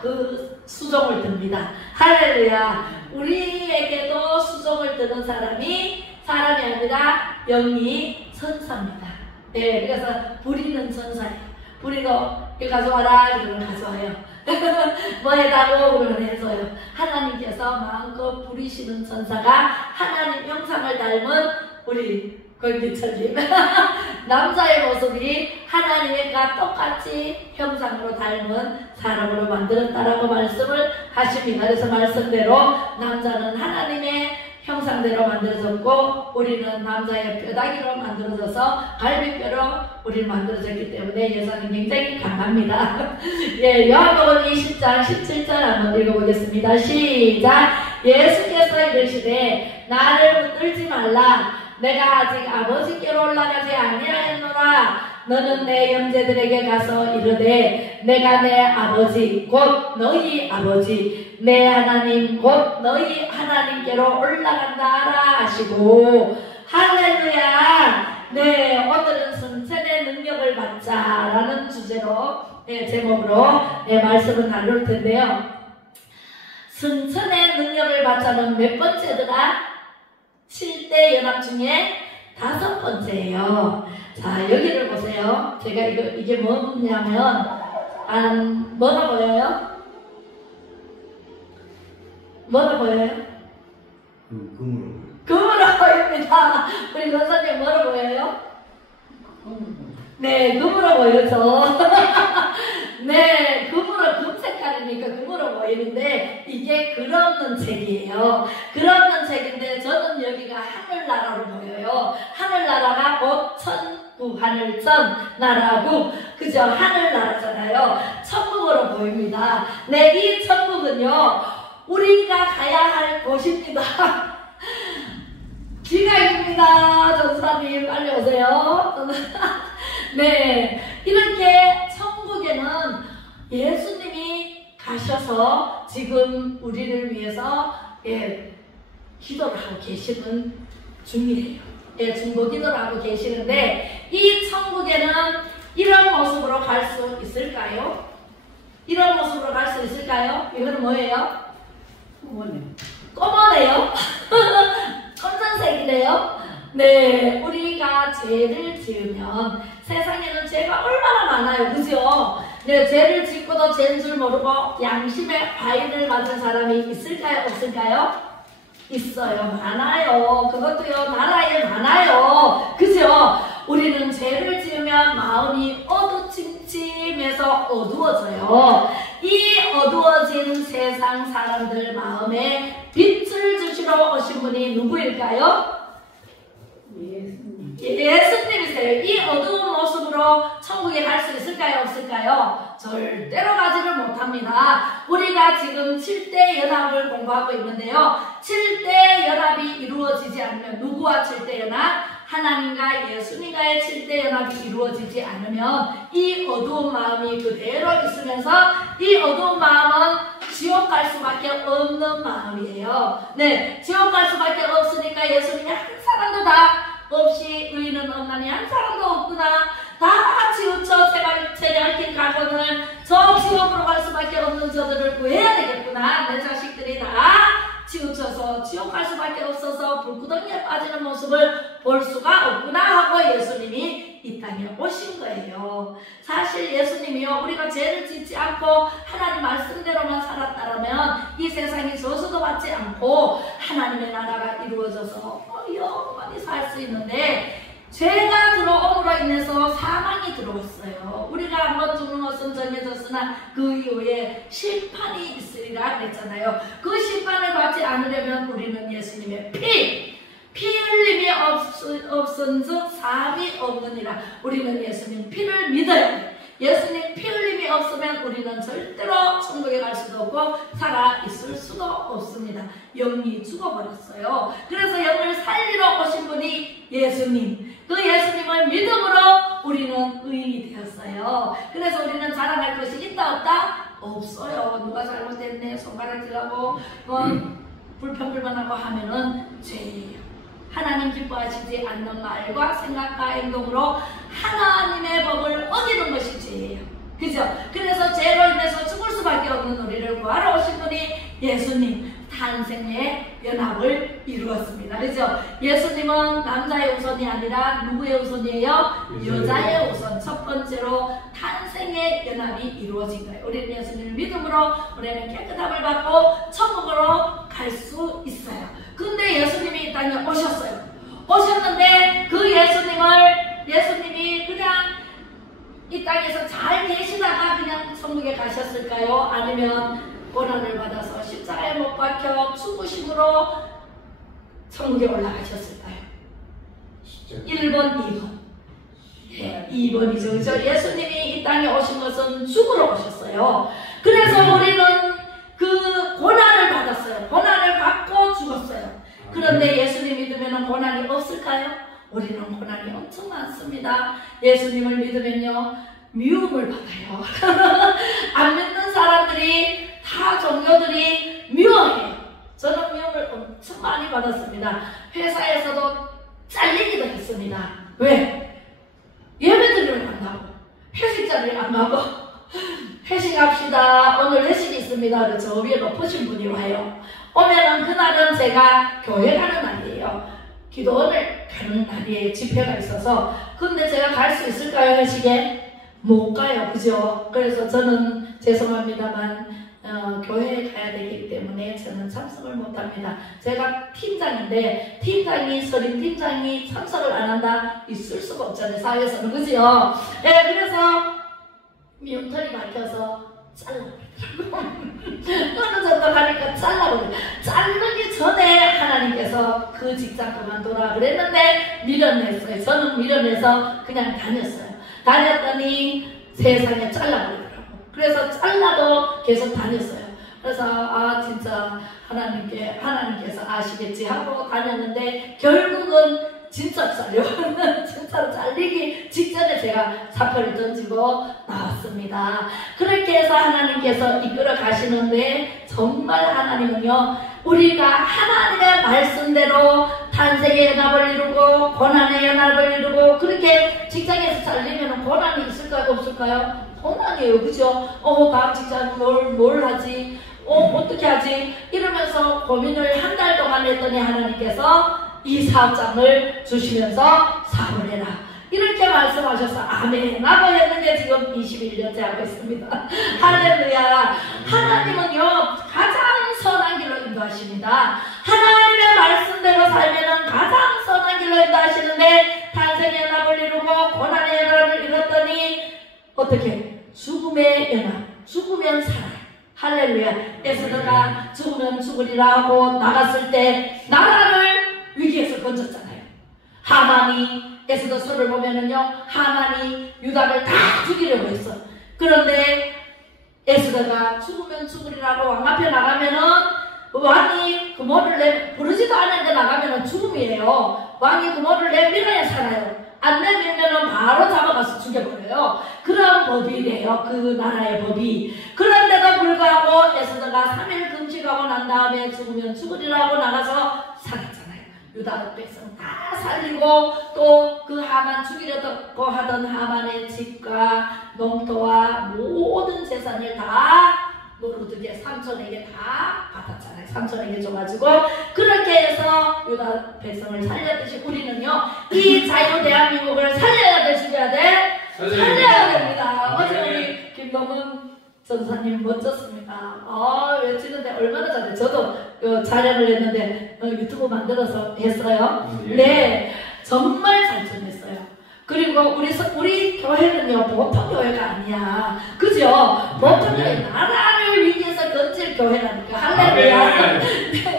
그 수종을 듭니다. 할렐루야. 우리에게도 수종을 드는 사람이 아니라 영이 천사입니다. 네, 그래서 부리는 천사예요. 부리로 이거 가져와라 이러면 가져와요. 뭐 해달라고 그러면 해줘요. 하나님께서 마음껏 부리시는 천사가 하나님 형상을 닮은 우리 권기철님 남자의 모습이 하나님과 똑같이 형상으로 닮은 사람으로 만들었다라고 말씀을 하십니다. 그래서 말씀대로 남자는 하나님의 형상대로 만들어졌고 우리는 남자의 뼈다귀로 만들어져서 갈비뼈로 우리는 만들어졌기 때문에 여성이 굉장히 강합니다. 예, 요한복음 20장 17절 한번 읽어보겠습니다. 시작. 예수께서 이르시되 나를 붙들지 말라. 내가 아직 아버지께로 올라가지 아니하였노라. 너는 내 형제들에게 가서 이르되 내가 내 아버지 곧 너희 아버지 내 하나님 곧 너희 하나님께로 올라간다 하라 하시고. 할렐루야. 네, 오늘은 승천의 능력을 받자라는 주제로 제목으로 말씀을 나눌 텐데요. 승천의 능력을 받자는 몇 번째더라? 7대 연합 중에 5번째예요. 자, 여기를 보세요. 제가 이게 뭐냐면, 뭐가 보여요? 뭐가 보여요? 금으로 보입니다. 우리 권사님 뭐로 보여요? 네, 금으로 보여죠. 네, 금 색깔이니까 금으로 보이는데 이게 글 없는 책이에요. 글 없는 책인데 저는 여기가 하늘나라로 보여요. 하늘나라가 곧 천국 하늘천 나라고 그죠? 하늘나라잖아요. 천국으로 보입니다. 네, 이 천국은요 우리가 가야 할 곳입니다. 기가입니다. 전사님 빨리 오세요. 네, 이렇게 천국에는 예수님이 가셔서 지금 우리를 위해서 기도를 하고 계시는 중이에요. 중보 기도를 하고 계시는데 이 천국에는 이런 모습으로 갈 수 있을까요? 이런 모습으로 갈 수 있을까요? 이거는 뭐예요? 검은네요. 검정색이래요. 네, 우리가 죄를 지으면 세상에는 죄가 얼마나 많아요. 그죠? 네, 죄를 짓고도 죄인 줄 모르고 양심의 과잉을 받은 사람이 있을까요? 없을까요? 있어요. 많아요. 그것도요, 나라에 많아요. 그죠? 우리는 죄를 지으면 마음이 어두침침해서 어두워져요. 이 어두워진 세상 사람들 마음에 빛을 주시러 오신 분이 누구일까요? 예수님이세요. 이 어두운 모습으로 천국에 갈 수 있을까요? 없을까요? 절대로 가지를 못합니다. 우리가 지금 7대 연합을 공부하고 있는데요. 7대 연합이 이루어지지 않으면 누구와 7대 연합? 하나님과 예수님과의 7대 연합이 이루어지지 않으면 이 어두운 마음이 그대로 있으면서 이 어두운 마음은 지옥 갈 수밖에 없는 마음이에요. 네, 지옥 갈 수밖에 없으니까 예수님이 한 사람도 다 없이 의인은 없나니 한 사람도 없구나. 다 치우쳐 제가 가정을 저 지옥으로 갈 수밖에 없는 저들을 구해야 되겠구나. 내 자식들이 다 치우쳐서 지옥 갈 수밖에 없어서 불구덩이에 빠지는 모습을 볼 수가 없구나 하고 예수님이 이 땅에 오신 거예요. 사실 예수님이요 우리가 죄를 짓지 않고 하나님 말씀대로만 살았다면 이 세상이 저주도 받지 않고 하나님의 나라가 이루어져서 영원히 살 수 있는데 죄가 들어옴으로 인해서 사망이 들어왔어요. 우리가 한번 죽는 것은 정해졌으나 그 이후에 심판이 있으리라 그랬잖아요. 그 심판을 받지 않으려면 우리는 예수님의 피 흘림이 없은즉 사함이 없느니라. 우리는 예수님 피를 믿어야 돼. 예수님 피 흘림이 없으면 우리는 절대로 천국에 갈 수도 없고 살아있을 수도 없습니다. 영이 죽어버렸어요. 그래서 영을 살리러 오신 분이 예수님. 그 예수님을 믿음으로 우리는 의인이 되었어요. 그래서 우리는 자랑할 것이 있다 없다? 없어요. 누가 잘못했네 손가락 질하고 불평불만하고 하면은 죄예요. 하나님 기뻐하시지 않는 말과 생각과 행동으로 하나님의 법을 어기는 것이 죄예요. 그죠? 그래서 죄로 인해서 죽을 수밖에 없는 우리를 구하러 오신 분이 예수님, 탄생의 연합을 이루었습니다. 그죠? 예수님은 남자의 우선이 아니라 누구의 우선이에요? 여자의 우선. 첫 번째로 탄생의 연합이 이루어진 거예요. 우리는 예수님을 믿음으로 우리는 깨끗함을 받고 천국으로 갈 수 있어요. 근데 예수님이 이 땅에 오셨어요. 오셨는데 그 예수님이 그냥 이 땅에서 잘 계시다가 그냥 천국에 가셨을까요? 아니면 고난을 받아서 십자가에 못 박혀 죽으심으로 천국에 올라가셨을까요? 1번, 2번. 네, 2번이죠. 그죠? 예수님이 이 땅에 오신 것은 죽으러 오셨어요. 그래서 우리는 그 고난을 받았어요. 고난을 받고 죽었어요. 그런데 예수님 믿으면 고난이 없을까요? 우리는 고난이 엄청 많습니다. 예수님을 믿으면요, 미움을 받아요. 안 믿는 사람들이, 다 종교들이 미워해요. 저는 미움을 엄청 많이 받았습니다. 회사에서도 잘리기도 했습니다. 왜? 예배드리러 간다고, 회식 자리를 안 가고, 회식합시다, 오늘 회식이 있습니다. 저 위에 높으신 분이 와요. 오면은 그날은 제가 교회 가는 날이에요. 기도원을 가는 날이에요. 집회가 있어서. 근데 제가 갈 수 있을까요? 회식에? 못 가요. 그죠? 그래서 저는 죄송합니다만 교회에 가야 되기 때문에 저는 참석을 못합니다. 제가 팀장인데 서림 팀장이 참석을 안 한다? 있을 수가 없잖아요. 사회에서는. 그죠? 네, 그래서 미움털이 막혀서 잘라버리더라고요. 떨어졌다 가니까 잘라버리더라고요. 자르기 전에 하나님께서 그 직장 그만둬라 그랬는데 밀어냈어요. 저는 밀어내서 그냥 다녔어요. 다녔더니 세상에 잘라버리더라고요. 그래서 잘라도 계속 다녔어요. 그래서 진짜 하나님께서 아시겠지 하고 다녔는데 결국은 진짜 잘려. 진짜로 잘리기 직전에 제가 사표를 던지고 나왔습니다. 그렇게 해서 하나님께서 이끌어 가시는데 정말 하나님은요, 우리가 하나님의 말씀대로 탄생의 연합을 이루고 고난의 연합을 이루고, 그렇게 직장에서 잘리면 고난이 있을까요? 없을까요? 고난이에요. 그죠? 다음 직장 뭘 하지? 어떻게 하지? 이러면서 고민을 한 달 동안 했더니 하나님께서 이 사업장을 주시면서 사업을 해라, 이렇게 말씀하셔서 아멘 라고 했는데 지금 21년째 하고 있습니다. 할렐루야. 하나님은요, 가장 선한 길로 인도하십니다. 하나님의 말씀대로 살면은 가장 선한 길로 인도하시는데, 탄생의 연합을 이루고 고난의 연합을 이뤘더니 어떻게? 죽음의 연합. 죽으면 살아요. 할렐루야. 에스더가 죽으면 죽으리라 하고 나갔을 때 나라를 위기에서 건졌잖아요. 하만이, 에스더서를 보면은요, 하만이 유다를 다 죽이려고 했어. 그런데 에스더가 죽으면 죽으리라고 왕 앞에 나가면은 왕이 그모를 부르지도 않았는데 나가면은 죽음이에요. 왕이 그모를 내밀어야 살아요. 안 내밀면은 바로 잡아가서 죽여버려요. 그런 법이래요. 그 나라의 법이. 그런데도 불구하고 에스더가 3일 금식하고 난 다음에 죽으면 죽으리라고 나가서 살았잖아요. 유다 백성 다 살리고, 또 그 하만 죽이려고 하던 하만의 집과 농토와 모든 재산을 다 노루들의 삼촌에게 다 받았잖아요. 삼촌에게 줘가지고 그렇게 해서 유다 백성을 살렸듯이 우리는요, 이 자유 대한민국을 살려야 돼, 죽여야 돼? 살려야 됩니다. 어제 우리 김동훈 전사님 멋졌습니다. 외치는데 얼마나 잘해. 저도 촬영을 했는데 유튜브 만들어서 했어요. 네, 정말 잘 전했어요. 그리고 우리 교회는요, 보통 교회가 아니야. 그죠? 보통 교회, 나라를 위기에서 건질 교회라니까. 할렐루야.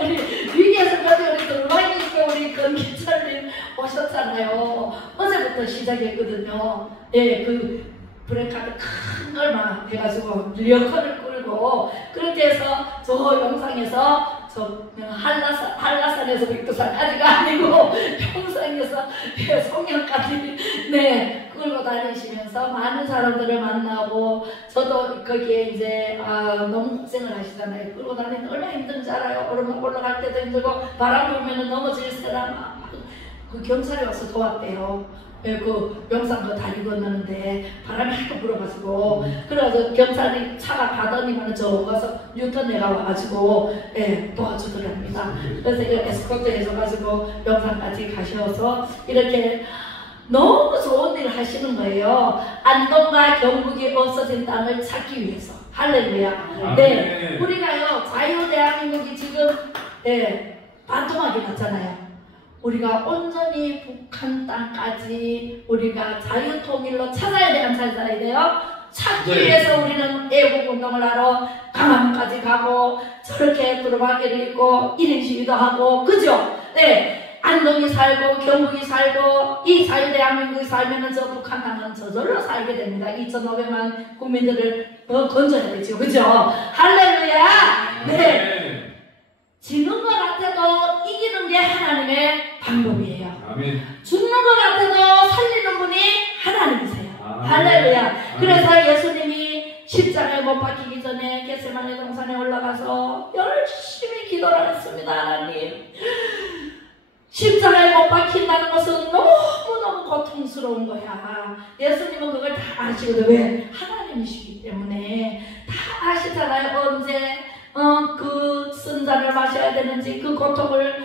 우리 위기에서 건질 우리 돌방이니까 우리 건기철님 오셨잖아요. 어제부터 시작했거든요. 예, 그 브레이크하드 큰 걸 막 해가지고 리어커를 끌고, 그렇게 해서 저 영상에서 저 한라산에서 백두산까지가 아니고 평상에서 송영까지 네 끌고 다니시면서 많은 사람들을 만나고, 저도 거기에 이제 너무 고생을 하시잖아요. 끌고 다니는 얼마나 힘든지 알아요. 올라갈 때도 힘들고 바람 불면은 넘어질 사람 그 경찰이 와서 도왔대요. 예, 그 영산도 다리 건너는데 바람이 하도 불어가지고 그래서 경찰이 차가 가더니만 저 가서 뉴턴 내가 와가지고 예, 도와주더랍니다. 그래서 이거 에스코트 해줘가지고 영산까지 가셔서 이렇게 너무 좋은 일을 하시는 거예요. 안동과 경북이 없어진 땅을 찾기 위해서. 할렐루야. 네, 우리가요 자유대한민국이 지금 반토막이 났잖아요. 우리가 온전히 북한 땅까지 우리가 자유통일로 찾아야 돼요, 찾아야 돼요? 찾기 위해서 우리는 애국운동을 하러 강화문까지 가고 저렇게 두루마기를 입고 1인 시위도 하고, 그죠? 네, 안동이 살고 경북이 살고 이 자유대한민국이 살면은 저 북한 땅은 저절로 살게 됩니다. 2,500만 국민들을 건져야 되죠, 그죠? 할렐루야. 네. 지는 것 같아도 이기는 게 하나님의 방법이에요. 아멘. 죽는 것 같아도 살리는 분이 하나님이세요. 아멘. 할렐루야. 아멘. 그래서 예수님이 십자가에 못 박히기 전에 겟세마네 동산에 올라가서 열심히 기도를 했습니다. 하나님, 십자가에 못 박힌다는 것은 너무너무 고통스러운 거야. 예수님은 그걸 다 아시거든. 왜? 하나님이시기 때문에 다 아시잖아요. 언제 그 쓴잔을 마셔야 되는지, 그 고통을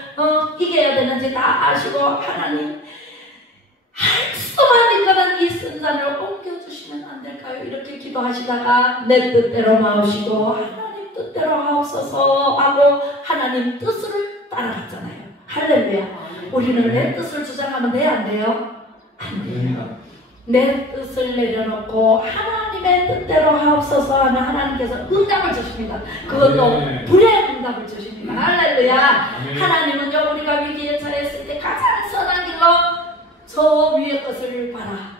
이겨야 되는지 다 아시고, 하나님 할 수만 있거든 이 쓴잔을 옮겨주시면 안 될까요? 이렇게 기도하시다가 내 뜻대로 마시고 하나님 뜻대로 하옵소서 하고 하나님 뜻을 따라갔잖아요. 할렐루야. 우리는 내 뜻을 주장하면 돼요, 안 돼요? 안 돼요. 내 뜻을 내려놓고 하나님의 뜻대로 하옵소서 하면 하나님께서 응답을 주십니다. 그것도 불의 응답을 주십니다. 할렐루야. 하나님은요, 우리가 위기에 처했을 때 가장 선한 길로 저 위의 것을 봐라.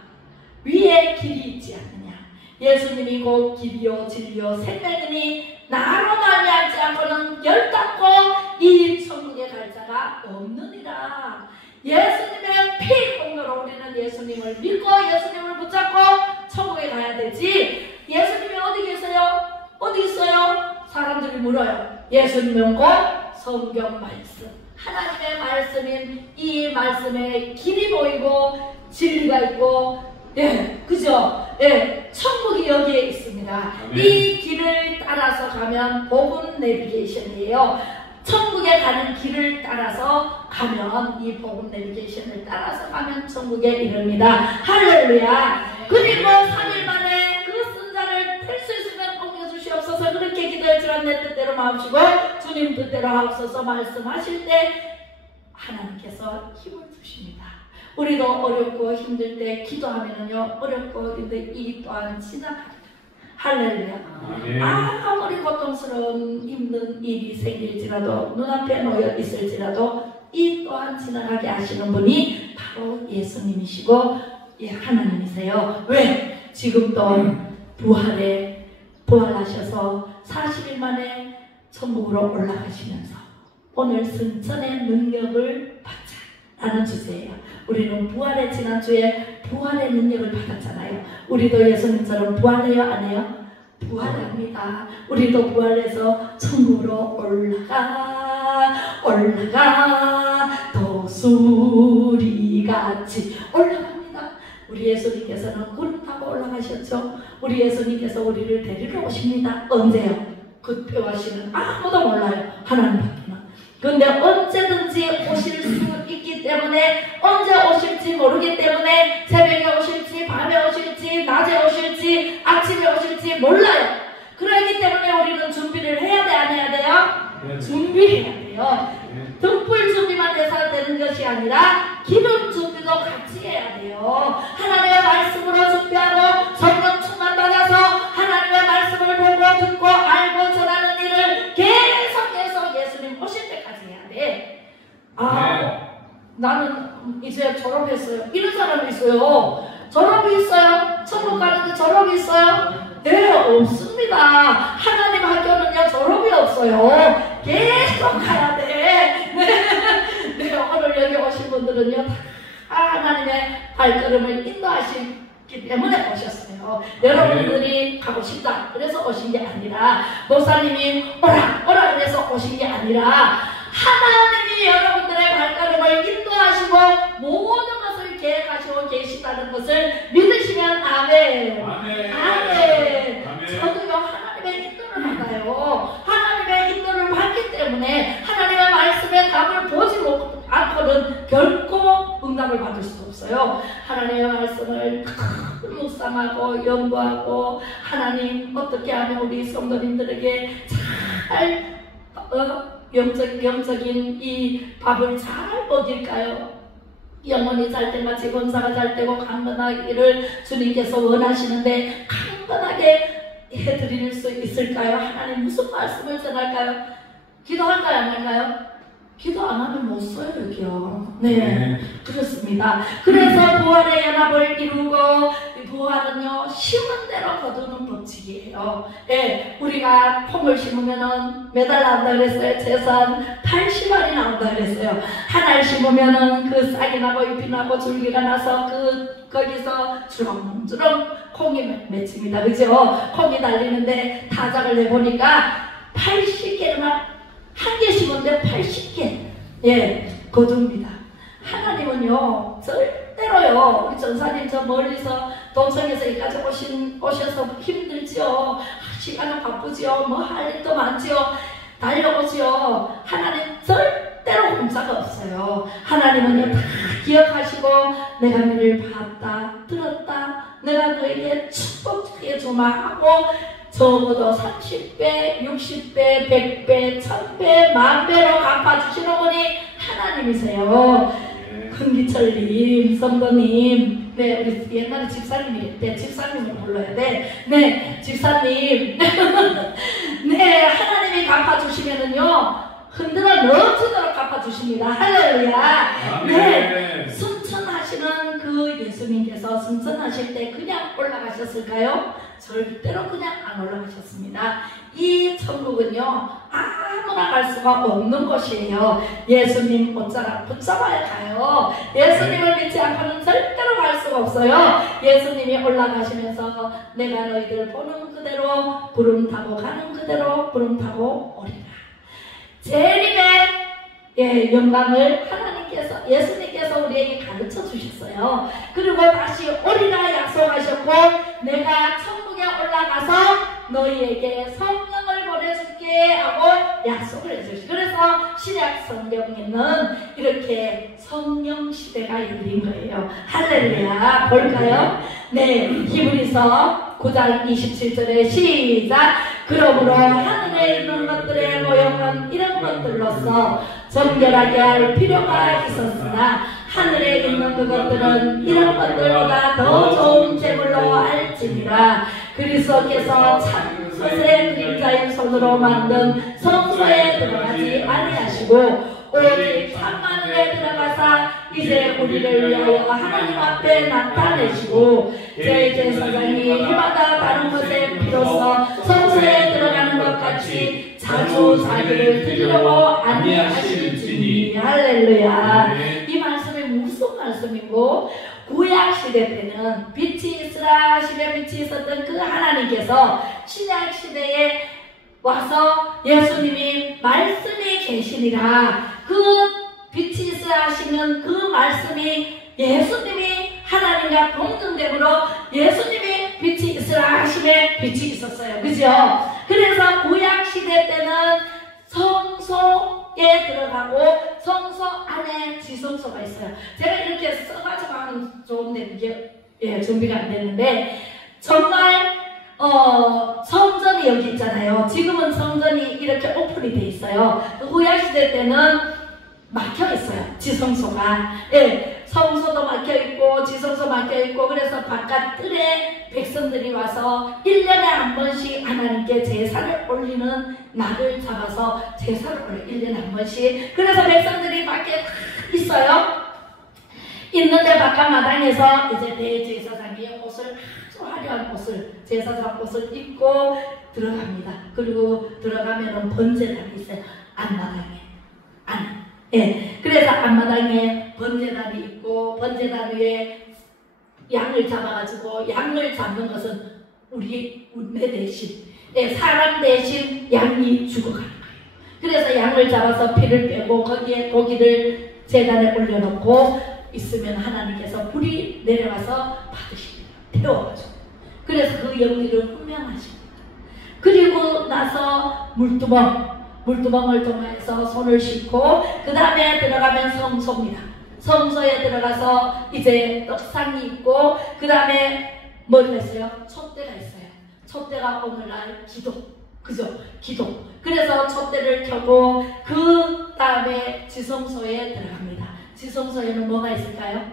위에 길이 있지 않느냐. 예수님이 곧 길이요 진리요 생명이니 나로 말미암지 않고는 결단코 이 천국에 갈 자가 없느니라. 예수님의 피 공로로 우리는 예수님을 믿고 예수님을 붙잡고 천국에 가야 되지. 예수님이 어디 계세요? 어디 있어요? 사람들이 물어요. 예수님은 곧 성경 말씀, 하나님의 말씀인 이 말씀에 길이 보이고 진리가 있고, 예, 그죠? 예, 천국이 여기에 있습니다. 아멘. 이 길을 따라서 가면 복음 내비게이션이에요. 천국에 가는 길을 따라서 가면, 이 복음 내비게이션을 따라서 가면 천국에 이릅니다. 할렐루야. 그리고 3일 만에 그 쓴자를 펼 수 있으면 옮겨주시옵소서. 그렇게 기도했지만 내 뜻대로 마옵시고 주님 뜻대로 하옵소서 말씀하실 때 하나님께서 힘을 주십니다. 우리도 어렵고 힘들 때 기도하면은요, 어렵고 힘들 이 또한 지나갑니다. 할렐루야. 아무리 고통스러운 힘든 일이 생길지라도, 눈앞에 놓여 있을지라도 이 또한 지나가게 하시는 분이 바로 예수님이시고 하나님이세요. 왜? 지금도 부활하셔서 40일 만에 천국으로 올라가시면서 오늘 승천의 능력을 받자라는 주제예요. 우리는 부활의 지난주에 부활의 능력을 받았잖아요. 우리도 예수님처럼 부활해요, 안 해요? 부활합니다. 우리도 부활해서 천국으로 올라가 도수리같이 올라갑니다. 우리 예수님께서는 구름 타고 올라가셨죠. 우리 예수님께서 우리를 데리러 오십니다. 언제요? 그때 와시는 아무도 몰라요. 하나님밖에는. 근데 언제든지 오실 수 있기 때문에, 언제 오실지 모르기 때문에, 새벽에 오실지 밤에 오실지 낮에 오실지 아침에 오실지 몰라요. 그러기 때문에 우리는 준비를 해야 돼, 안 해야 돼요? 준비해야 돼요. 등불 준비만 해서 되는 것이 아니라 기름 준비도 같이 해야 돼요. 하나님의 말씀으로 준비하고 성령 충만 받아서 하나님의 말씀을 보고 듣고 알고 전하는 일을 계속해서 예수님 오실 때까지 해야 돼. 나는 이제 졸업했어요. 이런 사람이 있어요. 졸업이 있어요? 천국 가는데 졸업이 있어요? 네, 없습니다. 하나님 학교는요, 졸업이 없어요. 계속 가야 돼. 네, 오늘 여기 오신 분들은요, 다 하나님의 발걸음을 인도하시기 때문에 오셨어요. 여러분들이 가고 싶다 그래서 오신 게 아니라, 목사님이 오라 그래서 오신 게 아니라, 하나님이 여러분들의 발걸음을 인도하시고 모든 것을 계획하시고 계시다는 것을 믿으시면 아멘. 아멘. 아멘. 저도요 하나님의 인도를 받아요. 하나님의 인도를 받기 때문에 하나님의 말씀에 답을 보지 않고는 결코 응답을 받을 수 없어요. 하나님의 말씀을 묵상하고 연구하고 하나님 어떻게 하면 우리 성도님들에게 잘 영적인 이 밥을 잘 먹일까요? 영혼이 잘 때마치 권사가 잘 되고 강건하기를 주님께서 원하시는데 강건하게 해드릴 수 있을까요? 하나님 무슨 말씀을 전할까요? 기도할까요? 안 할까요? 기도 안 하면 못 써요, 여기요. 네, 그렇습니다. 그래서 부활의 연합을 이루고, 부활은요, 심은 대로 거두는 법칙이에요. 예, 우리가 폼을 심으면은 매달 나온다 그랬어요. 재산 80알이 나온다 그랬어요. 하나를 심으면은 그 싹이 나고 잎이 나고 줄기가 나서 거기서 주렁주렁 콩이 맺힙니다. 그죠? 콩이 달리는데 타작을 내보니까 80개나 한 개 심었는데 80개 거둡니다. 하나님은요 절대로요, 우리 전사님 저 멀리서 동성에서 여기까지 오셔서 힘들지요. 시간은 바쁘지요. 뭐 할 일도 많지요. 달려오지요. 하나님 절대로 혼자가 없어요. 하나님은요 다 기억하시고 내가 너를 봤다 들었다, 내가 너에게 축복해 주마 하고 적어도 30배, 60배, 100배, 1000배, 10,000배로 갚아주시는 분이 하나님이세요. 큰기철님, 성도님, 네, 우리 옛날에 집사님일 때 집사님을 불러야 돼. 네, 집사님. 네, 하나님이 갚아주시면은요, 흔들어 넘치도록 갚아주십니다. 할렐루야. 네, 승천하시는 그 예수님께서 승천하실 때 그냥 올라가셨을까요? 절대로 그냥 안 올라가셨습니다. 이 천국은요 아무나 갈 수가 없는 곳이에요. 예수님 붙잡아야 가요. 예수님을 믿지 않고는 절대로 갈 수가 없어요. 예수님이 올라가시면서 내가 너희들 보는 그대로 구름 타고 가는 그대로 구름 타고 오리라. 재림의 영광을 예수님께서 우리에게 가르쳐 주셨어요. 그리고 다시 오리라 약속하셨고, 내가 천국에 올라가서 너희에게 성령을 보내줄게 하고 약속을 해주시고, 그래서 신약 성경에는 이렇게 성령 시대가 열린 거예요. 할렐루야. 볼까요? 네, 히브리서 9장 27절에 시작. 그러므로 하늘에 있는 것들의 모형은 이런 것들로서 정결하게 할 필요가 있었으나 하늘에 있는 그것들은 이런 것들보다 더 좋은 제물로 할지니라. 그리스도께서 참 것의 그림자인 손으로 만든 성소에 들어가지 아니하시고 오직 참만에 들어가사 이제 우리를 위하여 하나님 앞에 나타내시고 제사장이 해마다 다른 것의 피로써 성소에 들어가는 것 같이 자주 자기를 드리려고 아니하실지니. 할렐루야. 이 말씀이 무슨 말씀이고, 구약시대 때는 빛이 있으라 하시며 빛이 있었던 그 하나님께서 신약시대에 와서 예수님이 말씀이 계시니라. 그 빛이 있으라 하시는 그 말씀이 예수님이 하나님과 동등됨으로 예수님이 빛이 있으라 하심에 빛이 있었어요. 그죠? 그래서 구약시대 때는 성소에 들어가고 성소 안에 지성소가 있어요. 제가 이렇게 써가지고 하면 좋은데 이게 준비가 안 됐는데, 정말 성전이 여기 있잖아요. 지금은 성전이 이렇게 오픈이 돼 있어요. 구약시대 때는 막혀 있어요. 지성소가. 예, 성소도 막혀 있고 지성소 막혀 있고, 그래서 바깥 뜰에 백성들이 와서 1년에 한 번씩 하나님께 제사를 올리는 날을 잡아서 제사를 올려요. 1년에 한 번씩. 그래서 백성들이 밖에 있어요. 있는데 바깥 마당에서 이제 대제사장이 옷을, 아주 화려한 옷을, 제사장 옷을 입고 들어갑니다. 그리고 들어가면은 번제단이 있어요. 앞마당에. 예, 그래서 앞마당에 번제단이 있고, 번제단 위에 양을 잡아가지고, 양을 잡는 것은 내 대신, 예, 사람 대신 양이 죽어가는 거예요. 그래서 양을 잡아서 피를 빼고 거기에 고기를 제단에 올려놓고 있으면 하나님께서 불이 내려가서 받으십니다. 태워가지고. 그래서 그 연기를 훈명하십니다. 그리고 나서 물두멍을 통해서 손을 씻고 그 다음에 들어가면 성소입니다. 성소에 들어가서 이제 떡상이 있고 그 다음에 뭐가 있어요? 촛대가 있어요. 촛대가 오늘날 기도. 그죠? 기도. 그래서 촛대를 켜고 그 다음에 지성소에 들어갑니다. 지성소에는 뭐가 있을까요?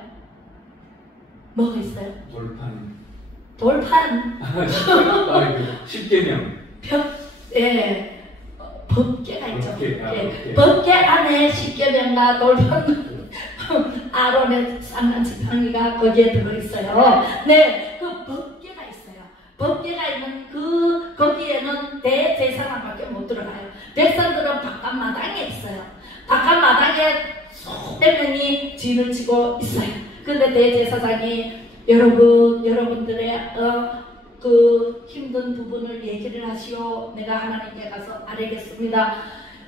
뭐가 있어요? 돌판. 십계명. 예. 법궤가 있죠. 법궤 안에 십계명과 돌판. 아론의 쌍난 지팡이가 거기에 들어있어요. 네, 그 법궤가 있어요. 법궤가 있는 거기에는 대제사장밖에 못 들어가요. 백성들은 바깥마당에 있어요. 바깥마당에 수백 명이 진을 치고 있어요. 근데 대제사장이 여러분들의 그 힘든 부분을 얘기를 하시오. 내가 하나님께 가서 아뢰겠습니다.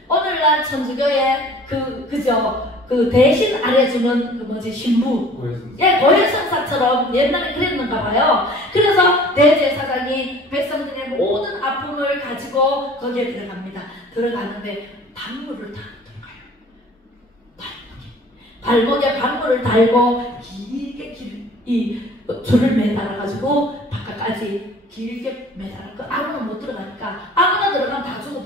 오늘날 천주교에 그 대신 아뢰주는 그 뭐지 신부, 예, 고해성사처럼 옛날에 그랬는가 봐요. 그래서 대제사장이 백성들의 모든 아픔을 가지고 거기에 들어갑니다. 들어가는데 방울을 다 들어가요. 발목에 방울을 달고 길게 이 줄을 매달아가지고 바깥까지 길게 매달아. 그 아무나 못 들어가니까 아무나 들어가면 다 죽어.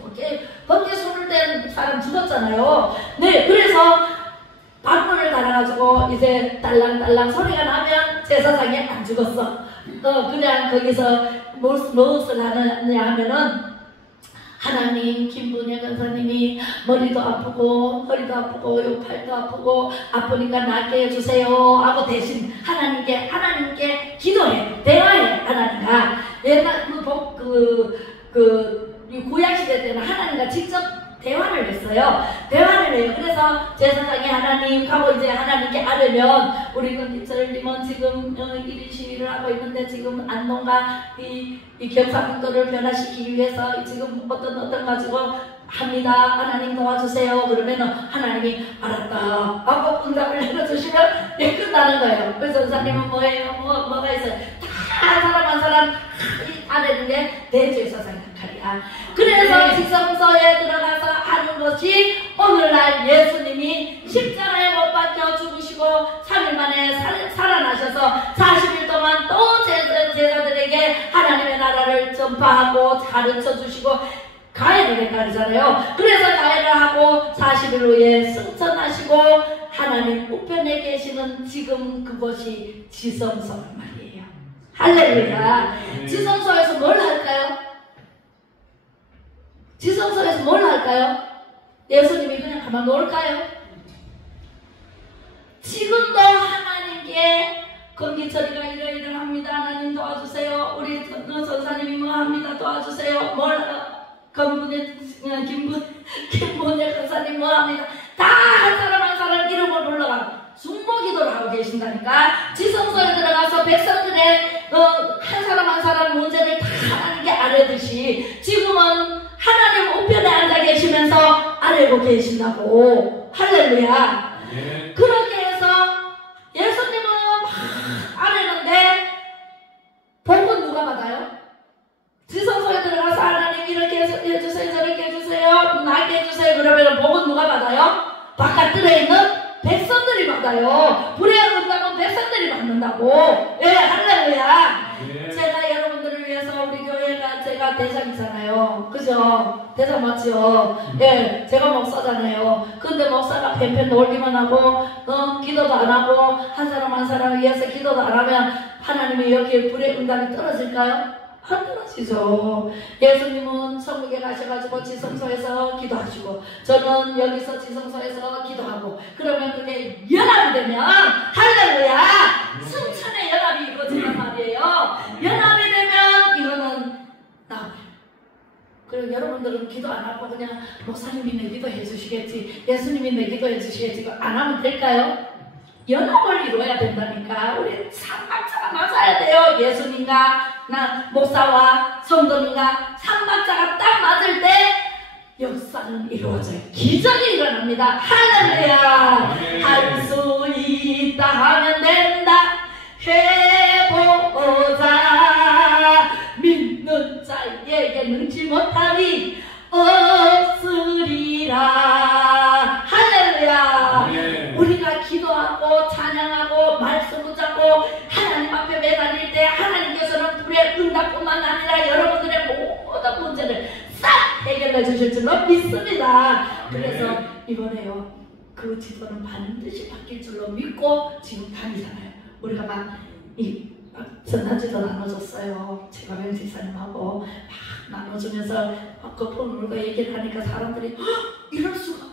밖에 손을 댄 사람 죽었잖아요. 네, 그래서 방문을 달아가지고 이제 딸랑딸랑 소리가 나면 제사장이 안 죽었어. 그냥 거기서 무엇을 하느냐 하면은 하나님, 김분혜 권사님이 머리도 아프고 허리도 아프고 요 팔도 아프고 아프니까 낫게 해주세요 하고 대신 하나님께 기도해, 대화해. 하나님과 옛날 구약시대 때는 하나님과 직접 대화를 했어요. 대화를 해요. 그래서 제사장이 하나님 하고 이제 하나님께 아뢰면 우리 김철님은 지금 1인 시위를 하고 있는데 지금 안동과 이 경상북도를 변화시키기 위해서 지금 어떤 가지고 합니다. 하나님 도와주세요. 그러면은 하나님이 알았다 하고 응답을 내려주시면 끝나는 거예요. 그래서 전사님은 뭐예요? 뭐가 있어요? 다 한 사람 아뢰는 게 대제사장 역할이야. 그래서 지성소에 들어가서 하는 것이 오늘날 예수님이 십자가에 못 박혀 죽으시고 3일 만에 살아나셔서 40일 동안 또 제자들에게 하나님의 나라를 전파하고 가르쳐 주시고 가해를 했다잖아요. 그래서 가해를 하고 40일 후에 승천하시고 하나님 우편에 계시는 지금 그것이 지성소란 말이에요. 할렐루야. 지성소에서 뭘 할까요? 지성소에서 뭘 할까요? 예수님이 그냥 가만 놓을까요? 지금도 하나님께 건기철이가 이러이러합니다. 하나님 도와주세요. 우리 전사님이 뭐 합니다. 도와주세요. 김분혜 권사님 뭐 합니다. 다 한 사람 이름을 불러가고 중보기도를 하고 계신다니까. 지성소에 들어가서 백성들의 한 사람 문제를 다 하나님께 아뢰듯이 지금은 하나님 우편에 앉아 계시면서 아뢰고 계신다고. 할렐루야. 네. 그렇게 해서 예수님은 막 아뢰는데 복은 누가 받아요? 지성소에 들어가서 하나님 이렇게 해주세요, 저렇게 해주세요, 나게 해주세요. 그러면 복은 누가 받아요? 바깥들에 있는 백성들이 받아요. 불의 응답은 백성들이 받는다고. 예, 할렐루야. 네. 제가 여러분들을 위해서 우리 교회가 제가 대장이잖아요. 그죠? 대장 맞죠? 예, 제가 목사잖아요. 근데 목사가 펜펜 놀기만 하고 기도도 안 하고 한 사람 위해서 기도도 안 하면 하나님이 여기에 불의 응답이 떨어질까요? 안 떨어지죠. 예수님은 천국에 가셔가지고 지성소에서 기도하시고 저는 여기서 지성소에서 기도하고 그러면 그게 연합이 되면 할렐루야 승천의 연합이 이루어지는 말이에요. 연합이 되면 이거는 나와요. 그리고 여러분들은 기도 안 하고 그냥 목사님이 내 기도해 주시겠지, 예수님이 내 기도해 주시겠지, 안 하면 될까요? 연합을 이루어야 된다니까. 우리 삼박자가 맞아야 돼요. 예수님과 목사와 성도님과 삼박자가 딱 맞을 때 역사는 역사는 이루어져요. 기적이 일어납니다. 할렐루야. 할 수 있다 하면 된다. 해보자. 믿는 자에게 능치 못하니 없으리라. 할렐루야. 우리가 기도하고 찬양하고 말씀 붙잡고 하나님 앞에 매달릴 때 하나님께서는 불의 응답뿐만 아니라 여러분들의 모든 문제를 싹 해결해 주실 줄로 믿습니다. 그래서 이번에요, 그 지도는 반드시 바뀔 줄로 믿고 지금 다니잖아요. 우리가 막 전단지도 나눠줬어요. 제가 명지사님하고 막 나눠주면서 거품 물고 얘기를 하니까 사람들이 이럴 수가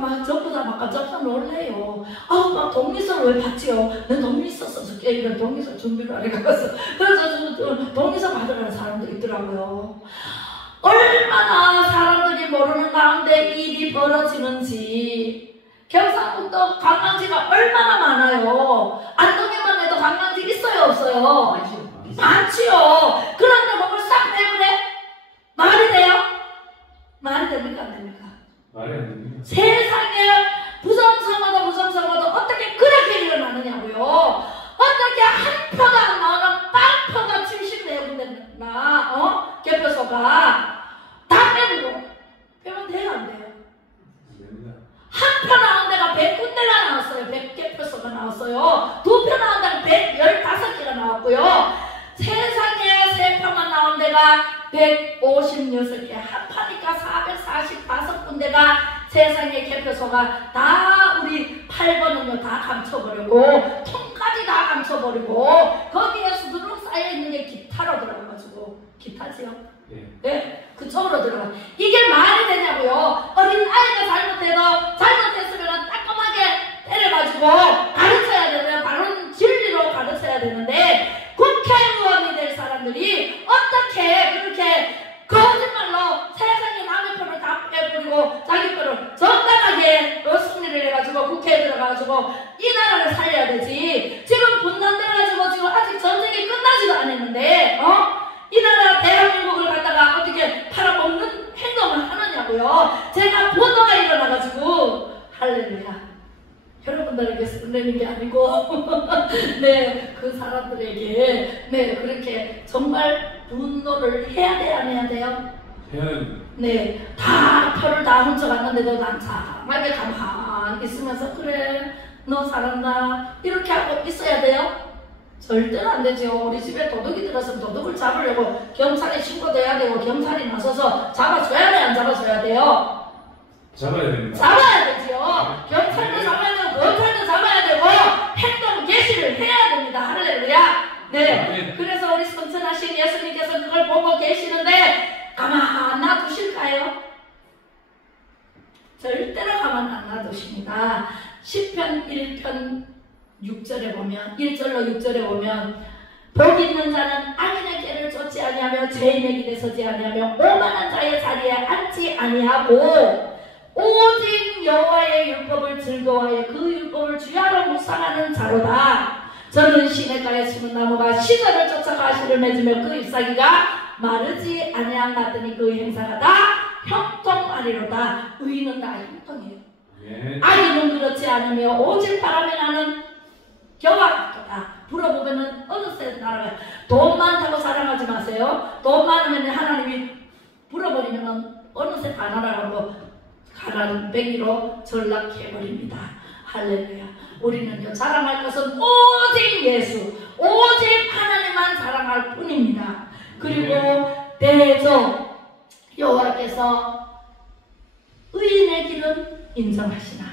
막 전부 다 막 깜짝 놀래요. 막 동의서를 왜 받지요? 내 동의 있었어. 이런 동의서 준비를 하니까 가서 그래서 동의서 받으라는 사람도 있더라고요. 얼마나 사람들이 모르는 가운데 일이 벌어지는지. 경상북도 관광지가 얼마나 많아요. 안동에만 해도 관광지 있어요, 없어요? 많지요. 그런데 그걸 싹 빼버려? 말이 돼요? 말이 됩니까, 안 됩니까? 말이 안 됩니다. 세상에 부정선거도 어떻게 그렇게 일어나느냐고요. 어떻게 한 표도 안 나오는 빵표가 70내군데나 개표소가 다 빼면 돼요, 안 돼요? 한 표 나온 데가 100군데가 나왔어요. 100개표소가 나왔어요. 2표 나온 데가 115개가 나왔고요. 세상에 3표만 나온 데가 156개. 한 파니까 445군데가 세상에 개표소가 다 우리 8번은요 다 감춰버리고 통까지 다 감춰버리고 거기에 수두룩 쌓여있는 게 기타로 들어가가지고 기타지요? 네, 그쪽으로 들어가. 이게 말이 되냐고요. 어린 아이가 잘못했으면 따끔하게 때려가지고 가르쳐야 되는 바른 진리로 가르쳐야 되는데 국회의원이 될 사람들이 어떻게 그렇게 거짓말로 세상에 남의 표를 다 빼버리고 자기 표를 정당하게 승리를 해가지고 국회에 들어가가지고 이 나라를 살려야 되지. 지금 분단돼가지고 지금 아직 전쟁이 끝나지도 않았는데 이 나라 대한민국을 갖다가 어떻게 팔아먹는 행동을 하느냐고요. 제가 보도가 일어나가지고 할렐루야. 여러분들에게 쓰는 게 아니고 네, 그 사람들에게 네, 그렇게 정말 분노를 해야 돼요, 안 해야 돼요? 네, 다 표를 다 훔쳐갔는데도 난 장하게 가만히 있으면서 그래, 너 잘한다 이렇게 하고 있어야 돼요? 절대로 안 되죠. 우리 집에 도둑이 들어서면 도둑을 잡으려고 경찰에 신고돼야 되고 경찰이 나서서 잡아줘야 돼요, 안 잡아줘야 돼요? 잡아야 됩니다. 잡아야 되죠. 경찰도 잡아야 되고 검찰도 잡아야 되고 행동 개시를 해야 됩니다. 할렐루야. 네. 그래서 우리 선천하신 예수님께서 그걸 보고 계시는데 가만 안 놔두실까요? 절대로 가만 안 놔두십니다. 시편 1편 6절에 보면 1절로 6절에 보면 복 있는 자는 악인의 길을 쫓지 아니하며 죄인의 길에 서지 아니하며 오만한 자의 자리에 앉지 아니하고 오직 여호와의 율법을 즐거워하여 그 율법을 주야로 묵상하는 자로다. 저는 시냇가에 심은 나무가 시절을 쫓아 가시를 맺으며 그 잎사귀가 마르지 아니한 같으니 그 행사가 다 형통하리로다. 의인은 다 형통해요. 악인은 그렇지 않으며 오직 바람에 나는 겨와 같도다. 불어보면은 어느새 날아가요. 돈 많다고 사랑하지 마세요. 돈 많으면 하나님이 불어버리면은 어느새 다 날아가고 가라는 뱅이로 전락해버립니다. 할렐루야. 우리는요 자랑할 것은 오직 예수, 오직 하나님만 자랑할 뿐입니다. 그리고 대저 여호와께서 의인의 길은 인정하시나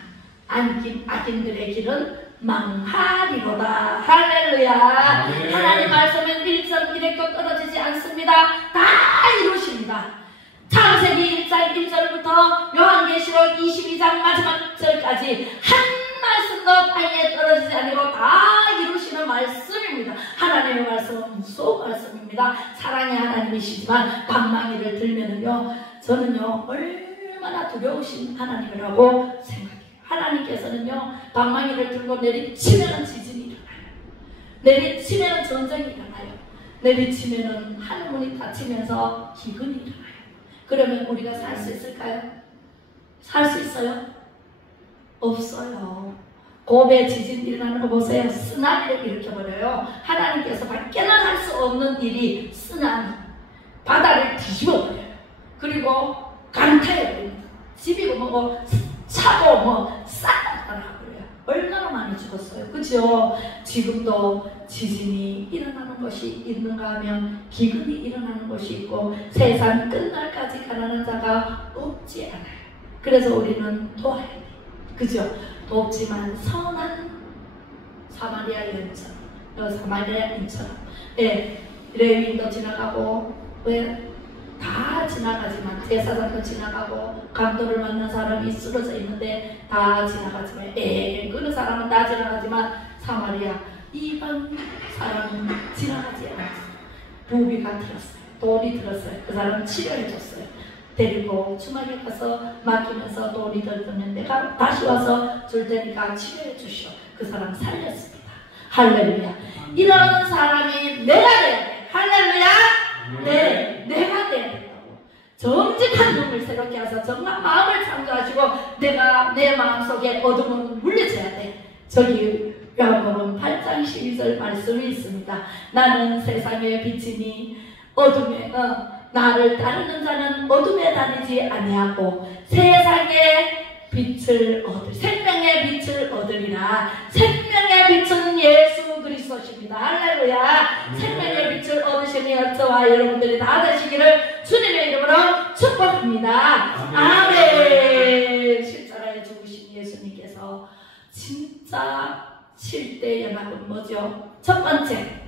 악인들의 길은 망하리로다. 할렐루야. 하나님 말씀은 1.1획도 떨어지지 않습니다. 다 이루십니다. 창세기 1장 1절부터 요한계시록 22장 마지막 절까지 한 말씀도 땅에 떨어지지 않고 다 이루시는 말씀입니다. 하나님의 말씀은 무서운 말씀입니다. 사랑의 하나님이시지만 방망이를 들면은요 저는요 얼마나 두려우신 하나님이라고 생각해요. 하나님께서는요 방망이를 들고 내리치면 지진이 일어나요. 내리치면 전쟁이 일어나요. 내리치면 하늘문이 닫히면서 기근이 일어나요. 그러면 우리가 살 수 있을까요? 살 수 있어요? 없어요. 고베 지진 일어나는 거 보세요. 쓰나미를 일으켜버려요. 하나님께서 밖에는 할 수 없는 일이 쓰나미, 바다를 뒤집어버려요. 그리고 강타해버립니다. 집이고 뭐고 차고 뭐 싹 날아가버려요. 얼마나 많이 죽었어요. 그죠? 지금도 지진이 일어나는 것이 있는가 하면 기근이 일어나는 것이 있고 세상 끝날까지 가난한 자가 없지 않아요. 그래서 우리는 도와야 돼요. 그죠? 돕지만 선한 사마리아 여인처럼, 사마리아인처럼, 레위인도 지나가고, 다 지나가지만, 제사장도 지나가고, 강도를 만난 사람이 쓰러져 있는데 다 지나가지만, 그런 사람은 다 지나가지만, 사마리아 이방 사람은 지나가지 않았어요. 부비가 들었어요. 돈이 들었어요. 그 사람은 치료해줬어요. 데리고 주말에 가서 맡기면서 돈이 들었는데 내가 다시 와서 줄 테니까 치료해 주시오. 그 사람 살렸습니다. 할렐루야. 이런 사람이 내가 돼야 돼. 할렐루야. 네, 내가 돼야 된다고. 정직한 눈을 새롭게 하셔서 정말 마음을 창조하시고 내가 내 마음속에 어둠은 물려져야 돼. 저기 야고보는 8장 12절 말씀이 있습니다. 나는 세상의 빛이니 어둠에 나를 따르는 자는 어둠에 다니지 아니하고 세상의 빛을 생명의 빛을 얻으리라. 생명의 빛은 예수 그리스도십니다. 할렐루야. 생명의 빛을 얻으시니 저와 여러분들이 다 되시기를 주님의 이름으로 축복합니다. 아멘. 십자가에 죽으신 예수님께서 진짜 7대 연합은 뭐죠? 첫 번째,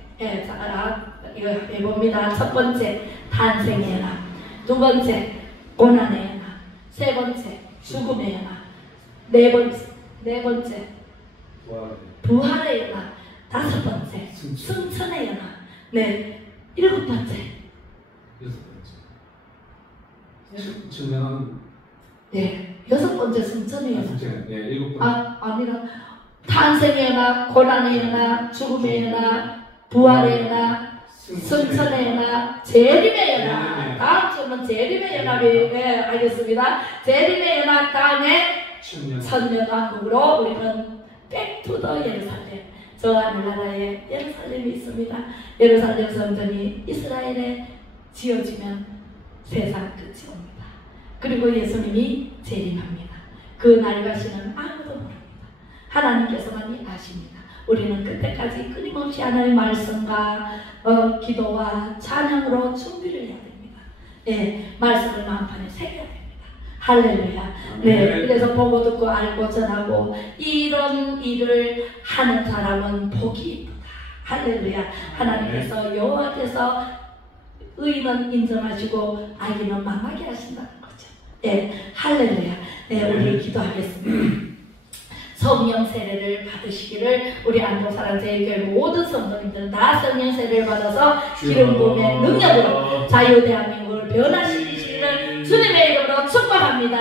이거 해봅니다. 첫 번째, 탄생의 연합. 두 번째, 고난의 연합. 세 번째, 죽음의 연합. 네 번째, 부활의 연합. 다섯 번째, 승천의 연합. 네, 일곱 번째, 여섯 번째 승천의 연합. 아니라 탄생의 연합, 고난의 연합, 죽음의 연합, 부활의 연합, 승천의 연합, 재림의 연합. 다음 주는 재림의 연합이 알겠습니다. 재림의 연합 다음에 천년왕국으로 우리는 백투더 예루살렘. 저 하늘나라에 예루살렘이 있습니다. 예루살렘 성전이 이스라엘에 지어지면 세상 끝이 옵니다. 그리고 예수님이 재림합니다. 그 날과시는 아무도 모릅니다. 하나님께서만이 아십니다. 우리는 그때까지 끊임없이 하나님의 말씀과 기도와 찬양으로 준비를 해야 됩니다. 말씀을 마음판에 새겨야 됩니다. 할렐루야. 그래서 보고 듣고 알고 전하고 이런 일을 하는 사람은 복이 있다. 할렐루야. 하나님께서 여호와께서 의인은 인정하시고 악인은 망하게 하신다는 거죠. 할렐루야. 우리 기도하겠습니다. 성령 세례를 받으시기를 우리 안동사랑제일교회 모든 성도님들은 다 성령 세례를 받아서 기름 부음의 능력으로 자유대한민국을 변화시키시기를 주님의 이름으로 축복합니다.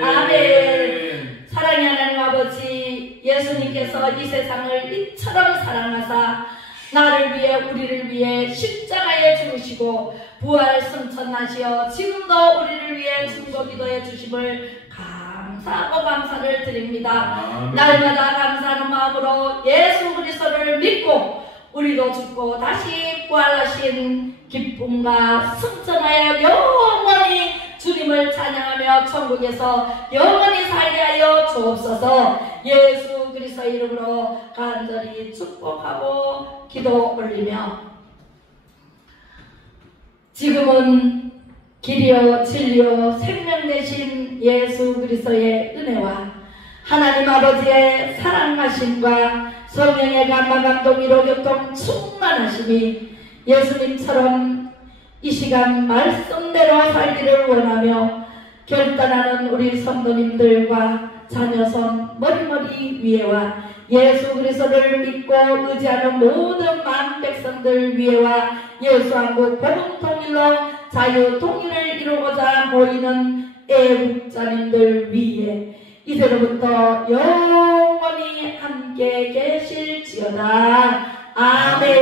아멘. 사랑의 하나님 아버지, 예수님께서 이 세상을 이처럼 사랑하사 나를 위해 우리를 위해 십자가에 죽으시고 부활 승천하시어 지금도 우리를 위해 중보 기도해 주심을 감사하고 감사를 드립니다. 날마다 감사하는 마음으로 예수 그리스도를 믿고 우리도 죽고 다시 부활하신 기쁨과 승천하여 영원히 주님을 찬양하며 천국에서 영원히 살게 하여 주옵소서. 예수 그리스도의 이름으로 간절히 축복하고 기도 올리며 지금은 길이요 진리요 생명 되신 예수 그리스도의 은혜와 하나님 아버지의 사랑하심과 성령의 감화 감동 위로 교통 충만하심이 예수님처럼 이 시간 말씀대로 살기를 원하며 결단하는 우리 성도님들과 자녀손 머리머리 위에와 예수 그리스도를 믿고 의지하는 모든 만 백성들 위에와 예수한국 복음 통일로 자유 통일을 이루고자 모이는 애국자님들 위에 이제로부터 영원히 함께 계실지어다. 아멘.